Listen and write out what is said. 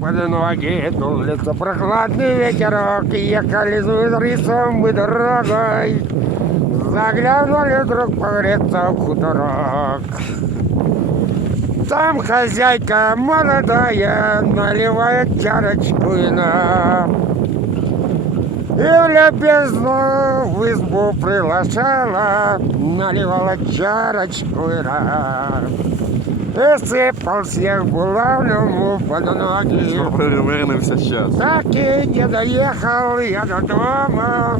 Под ноги тулится прохладный ветерок, и ехали с рисом мы дорогой. Заглянули вдруг погреться в хуторок. Там хозяйка молодая наливает чарочку вина. И в любезную в избу приглашала, наливала чарочку вина. И сыпал снег булавному под ноги. Що перевернувся час. Так и не доехал я до дома.